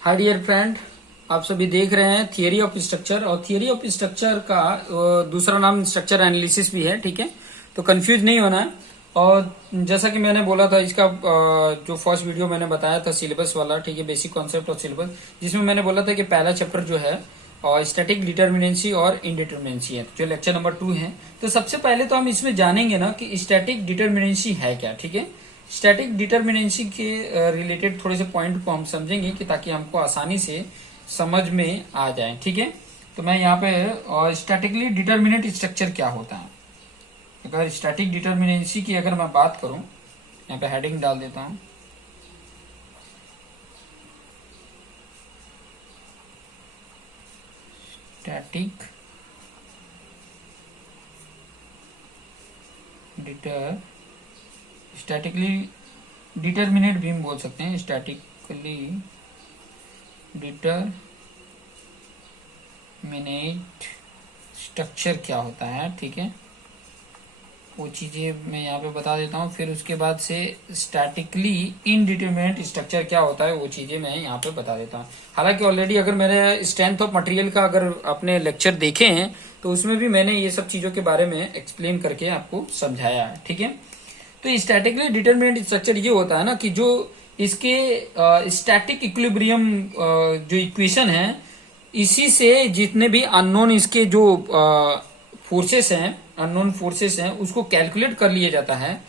Hi dear friend, आप सभी देख रहे हैं थियरी ऑफ स्ट्रक्चर। और थियरी ऑफ स्ट्रक्चर का दूसरा नाम स्ट्रक्चर एनालिसिस भी है। ठीक है, तो कंफ्यूज नहीं होना है। और जैसा कि मैंने बोला था, इसका जो फर्स्ट वीडियो मैंने बताया था सिलेबस वाला, ठीक है, बेसिक कॉन्सेप्ट ऑफ सिलेबस, जिसमें मैंने बोला था कि पहला चैप्टर जो है और स्टैटिक डिटर्मिनेंसी और इनडिटर्मिनेंसी है, जो लेक्चर नंबर 2 है। तो सबसे पहले तो हम इसमें जानेंगे ना कि स्टैटिक डिटर्मिनेंसी है क्या। ठीक है, स्टैटिक डिटर्मिनेंसी के रिलेटेड थोड़े से पॉइंट को हम समझेंगे कि ताकि हमको आसानी से समझ में आ जाए। ठीक है, तो मैं यहाँ पे स्टैटिकली डिटर्मिनेट स्ट्रक्चर क्या होता है। अगर स्टैटिक डिटर्मिनेंसी की अगर मैं बात करूं, यहाँ पे हेडिंग डाल देता हूं, स्टैटिक स्टैटिकली डिटर्मिनेट भी हम बोल सकते हैं। स्टैटिकली डिटर्मिनेट स्ट्रक्चर क्या होता है, ठीक है, वो चीजें मैं यहाँ पे बता देता हूँ। फिर उसके बाद से स्टैटिकली इनडिटरमिनेट स्ट्रक्चर क्या होता है, वो चीजें मैं यहाँ पे बता देता हूँ। हालांकि ऑलरेडी अगर मेरे स्ट्रेंथ ऑफ मटेरियल का अगर अपने लेक्चर देखे हैं तो उसमें भी मैंने ये सब चीजों के बारे में एक्सप्लेन करके आपको समझाया है। ठीक है, तो स्टैटिकली डिटर्मिनेट स्ट्रक्चर ये होता है ना कि जो इसके स्टैटिक इक्विलिब्रियम जो इक्वेशन है, इसी से जितने भी अननोन इसके जो फोर्सेस हैं, अननोन फोर्सेस हैं, उसको कैलकुलेट कर लिया जाता है।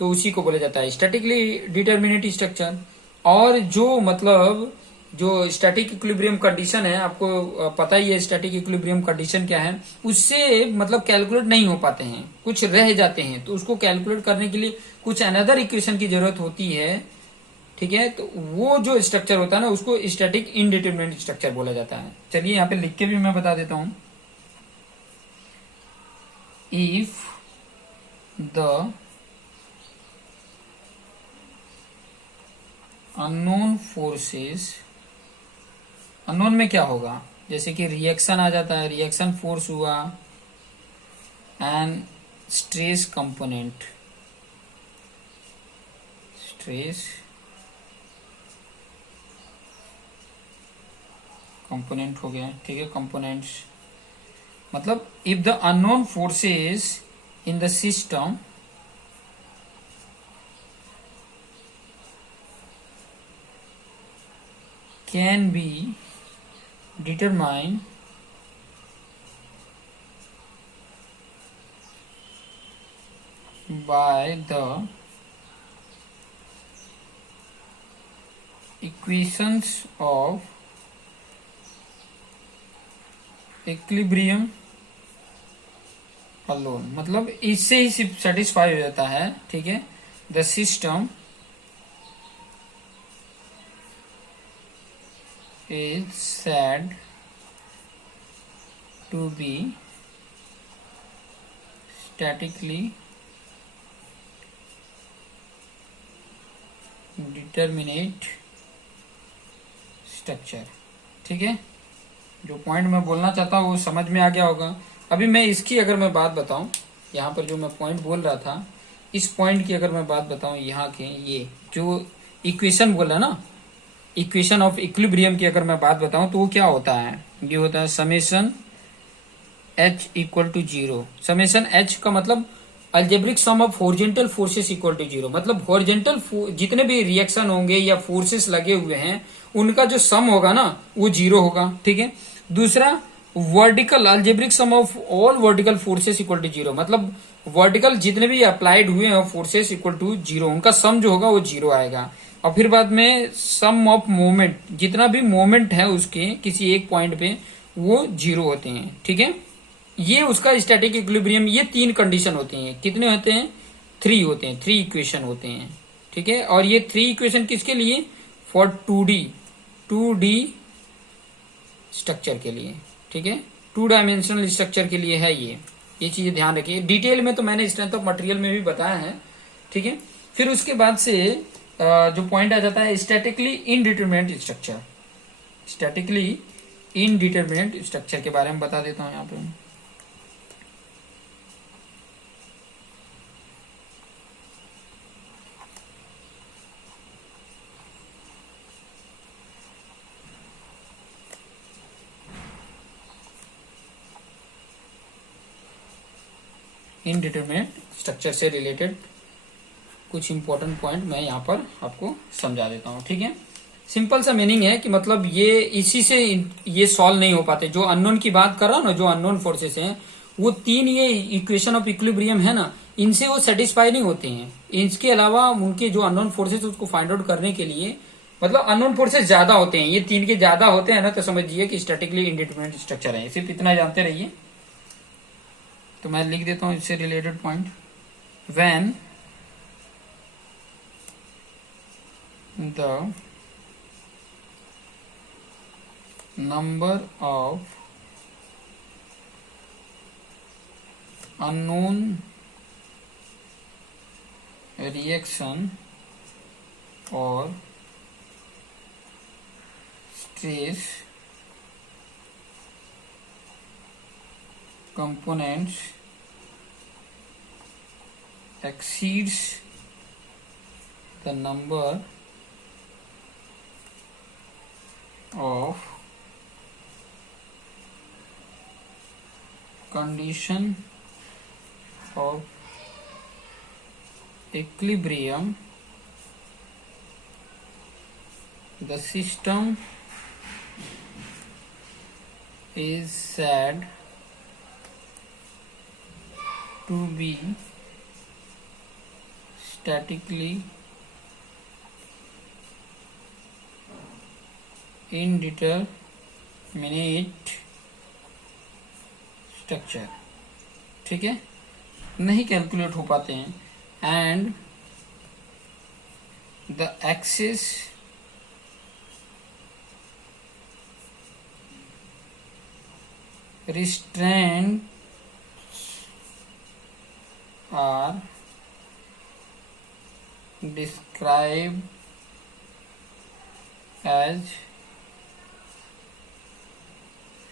तो उसी को बोला जाता है स्टैटिकली डिटर्मिनेट स्ट्रक्चर। और जो मतलब जो स्टैटिक इक्विलिब्रियम कंडीशन है, आपको पता ही है स्टैटिक इक्विलिब्रियम कंडीशन क्या है, उससे मतलब कैलकुलेट नहीं हो पाते हैं, कुछ रह जाते हैं। तो उसको कैलकुलेट करने के लिए कुछ अनदर इक्वेशन की जरूरत होती है। ठीक है, तो वो जो स्ट्रक्चर होता है ना, उसको स्टैटिक इनडिटरमिनेट स्ट्रक्चर बोला जाता है। चलिए यहाँ पे लिख के भी मैं बता देता हूं। If the unknown forces, unknown में क्या होगा, जैसे कि रिएक्शन आ जाता है, रिएक्शन फोर्स हुआ, and stress component, stress component हो गया। ठीक है, कंपोनेंट्स मतलब if the unknown forces in the system can be determined by the equations of equilibrium alone, मतलब इससे ही सिर्फ सेटिस्फाई हो जाता है। ठीक है, the system is said to be statically determinate structure। ठीक है, जो पॉइंट मैं बोलना चाहता हूँ वो समझ में आ गया होगा। अभी मैं इसकी अगर मैं बात बताऊं, यहाँ पर जो मैं पॉइंट बोल रहा था, इस पॉइंट की अगर मैं बात बताऊं, यहाँ के ये जो इक्वेशन बोला ना, इक्वेशन ऑफ इक्विलिब्रियम की अगर मैं बात बताऊं तो वो क्या होता है, ये होता है summation H equal to zero. Summation H का मतलब algebraic sum of horizontal forces equal to zero, मतलब हॉरिजॉन्टल जितने भी रिएक्शन होंगे या फोर्सेस लगे हुए हैं, उनका जो सम होगा ना वो जीरो होगा। ठीक है, दूसरा vertical algebraic sum of all vertical forces equal to zero, मतलब वर्टिकल जितने भी अप्लाइड हुए हैं फोर्सेस इक्वल टू जीरो, उनका सम जो होगा वो जीरो आएगा। और फिर बाद में सम ऑफ मोमेंट, जितना भी मोमेंट है उसके किसी एक पॉइंट पे, वो जीरो होते हैं। ठीक है, ये उसका स्टैटिक इक्विलिब्रियम, ये तीन कंडीशन होती हैं। कितने होते हैं, थ्री होते हैं, थ्री इक्वेशन होते हैं। ठीक है, और ये थ्री इक्वेशन किसके लिए, फॉर 2D स्ट्रक्चर के लिए। ठीक है, 2 डायमेंशनल स्ट्रक्चर के लिए है ये चीजें ध्यान रखिए। डिटेल में तो मैंने स्ट्रेंथ ऑफ मटेरियल में भी बताया है। ठीक है, फिर उसके बाद से जो पॉइंट आ जाता है statically indeterminate structure. Statically indeterminate structure के बारे में बता देता हूं यहाँ पे। इनडिटरमिनेट स्ट्रक्चर से रिलेटेड कुछ इंपॉर्टेंट पॉइंट मैं यहाँ पर आपको समझा देता हूँ। ठीक है, सिंपल सा मीनिंग है कि मतलब ये इसी से ये सॉल्व नहीं हो पाते। जो अननोन की बात कर रहा हूँ ना, जो अननोन फोर्सेस हैं, वो तीन ये इक्वेशन ऑफ इक्विलिब्रियम है ना, इनसे वो सेटिस्फाई नहीं होते हैं। इसके अलावा उनके जो अननोन फोर्सेस उसको फाइंड आउट करने के लिए, मतलब अननोन फोर्सेस ज्यादा होते हैं, ये तीन के ज्यादा होते हैं ना, तो समझिए कि स्टैटिकली इंडिटरमिनेट स्ट्रक्चर है। सिर्फ इतना जानते रहिए। तो मैं लिख देता हूँ इससे related point. When the number of unknown reaction or stress components exceeds the number of condition of equilibrium, the system is said to be statically indeterminate structure. ठीक है, नहीं कैलकुलेट हो पाते हैं। And the axis restraint are describe as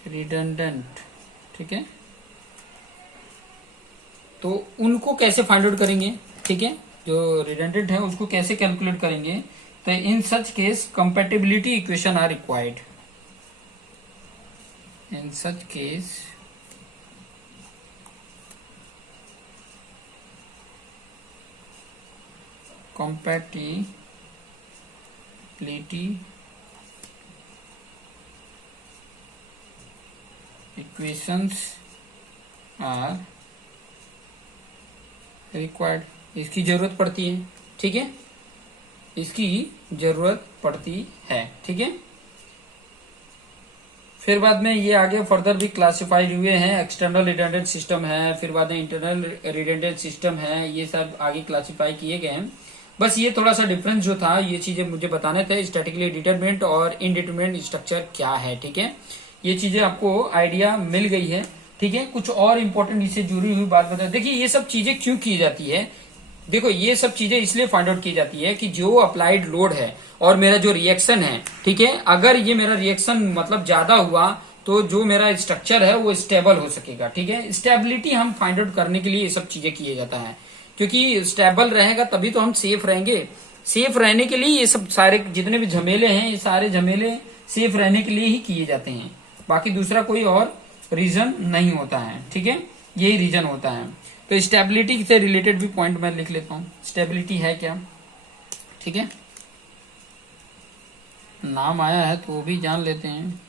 redundant. ठीक है, तो उनको कैसे फाइंड आउट करेंगे? ठीक है, जो रिडंडेंट है उसको कैसे कैलकुलेट करेंगे? तो in such case compatibility equation are required. In such case compatibility equations are required। इसकी जरूरत पड़ती है। ठीक है, इसकी जरूरत पड़ती है। ठीक है, फिर बाद में ये आगे फर्दर भी क्लासिफाइड हुए हैं। एक्सटर्नल रिडंडेंट सिस्टम है, फिर बाद में इंटरनल रिडंडेंट सिस्टम है, ये सब आगे क्लासिफाई किए गए हैं। बस ये थोड़ा सा डिफरेंस जो था, ये चीजें मुझे बताने थे, स्टैटिकली डिटरमिनेट और इनडिटरमिनेट स्ट्रक्चर क्या है। ठीक है, ये चीजें आपको आइडिया मिल गई है। ठीक है, कुछ और इंपॉर्टेंट इससे जुड़ी हुई बात बता। देखिए ये सब चीजें क्यों की जाती है? देखो ये सब चीजें इसलिए फाइंड आउट की जाती है कि जो अप्लाइड लोड है और मेरा जो रिएक्शन है, ठीक है, अगर ये मेरा रिएक्शन मतलब ज्यादा हुआ तो जो मेरा स्ट्रक्चर है वो स्टेबल हो सकेगा। ठीक है, स्टेबिलिटी हम फाइंड आउट करने के लिए ये सब चीजें किए जाता है, क्योंकि स्टेबल रहेगा तभी तो हम सेफ रहेंगे। सेफ रहने के लिए ये सब सारे जितने भी झमेले हैं, ये सारे झमेले सेफ रहने के लिए ही किए जाते हैं। बाकी दूसरा कोई और रीजन नहीं होता है। ठीक है, यही रीजन होता है। तो स्टेबिलिटी से रिलेटेड भी पॉइंट मैं लिख लेता हूं। स्टेबिलिटी है क्या? ठीक है, नाम आया है तो वो भी जान लेते हैं।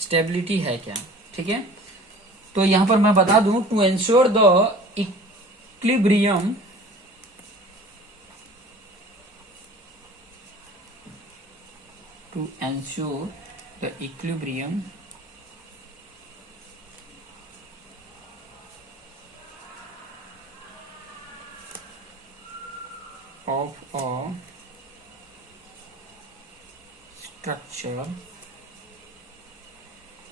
स्टेबिलिटी है क्या? ठीक है, तो यहां पर मैं बता दूं, to ensure the equilibrium of a structure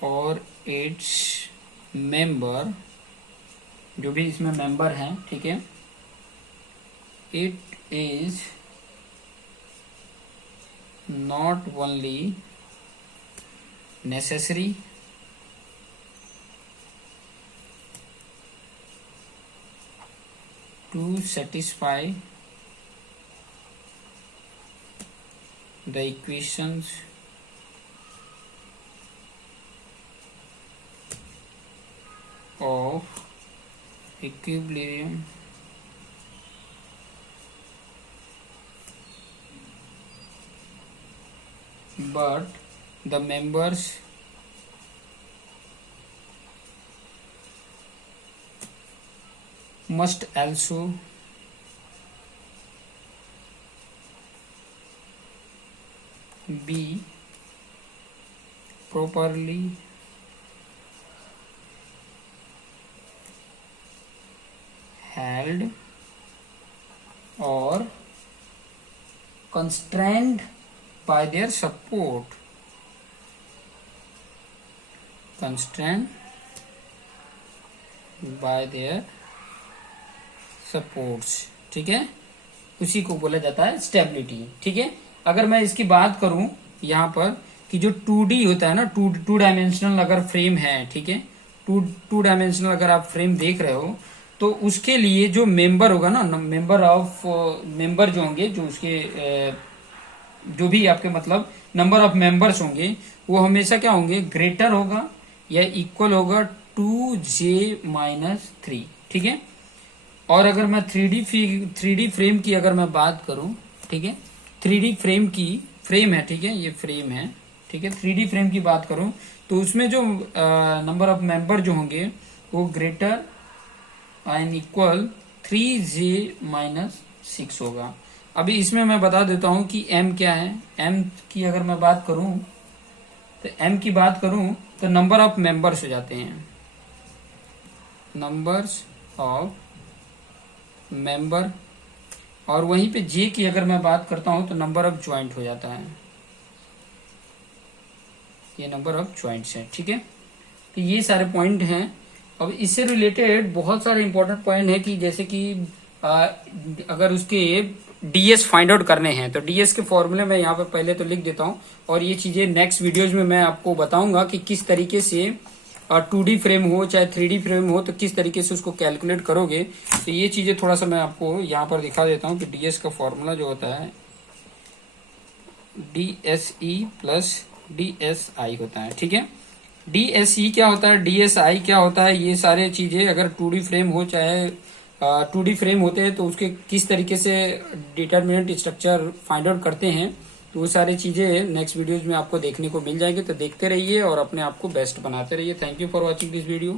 और its member, जो भी इसमें मेंबर हैं, ठीक है, it is not only necessary to satisfy the equations equilibrium but the members must also be properly held or constrained by their support. Constrained by their supports. ठीक है, उसी को बोला जाता है स्टेबिलिटी. ठीक है, अगर मैं इसकी बात करूं यहाँ पर कि जो 2D होता है ना, टू डायमेंशनल अगर फ्रेम है, ठीक है, टू डायमेंशनल अगर आप फ्रेम देख रहे हो तो उसके लिए जो मेंबर होगा ना, मेंबर जो होंगे, जो उसके जो भी आपके मतलब नंबर ऑफ मेंबर्स होंगे, वो हमेशा क्या होंगे, ग्रेटर होगा या इक्वल होगा 2J-3. ठीक है, और अगर मैं 3D फ्रेम की अगर मैं बात करूं, ठीक है, 3D फ्रेम की फ्रेम है, ठीक है, ये फ्रेम है, ठीक है, 3D फ्रेम की बात करूं तो उसमें जो नंबर ऑफ मेंबर जो होंगे वो ग्रेटर एंड इक्वल 3J-6 होगा. अभी इसमें मैं बता देता हूं कि M क्या है. M की अगर मैं बात करूं तो M की बात करूं तो नंबर ऑफ मेंबर्स हो जाते हैं, नंबर्स ऑफ मेंबर, और वहीं पे J की अगर मैं बात करता हूं तो नंबर ऑफ ज्वाइंट हो जाता है. ये नंबर ऑफ ज्वाइंट्स है. ठीक है, तो ये सारे पॉइंट हैं. अब इससे रिलेटेड बहुत सारे इंपॉर्टेंट पॉइंट है कि जैसे कि अगर उसके डीएस फाइंड आउट करने हैं तो डीएस के फॉर्मूले मैं यहाँ पे पहले तो लिख देता हूँ, और ये चीजें नेक्स्ट वीडियोज में मैं आपको बताऊंगा कि किस तरीके से 2D फ्रेम हो चाहे 3D फ्रेम हो तो किस तरीके से उसको कैलकुलेट करोगे. तो ये चीजें थोड़ा सा मैं आपको यहाँ पर दिखा देता हूँ कि डीएस का फॉर्मूला जो होता है DSE प्लस DSI होता है. ठीक है, DSE क्या होता है, DSI क्या होता है, ये सारे चीजें अगर 2D फ्रेम हो चाहे 2D फ्रेम होते हैं तो उसके किस तरीके से डिटर्मिनेंट स्ट्रक्चर फाइंड आउट करते हैं, तो वो सारी चीजें नेक्स्ट वीडियोज में आपको देखने को मिल जाएंगे. तो देखते रहिए और अपने आप को बेस्ट बनाते रहिए. Thank you for watching this video.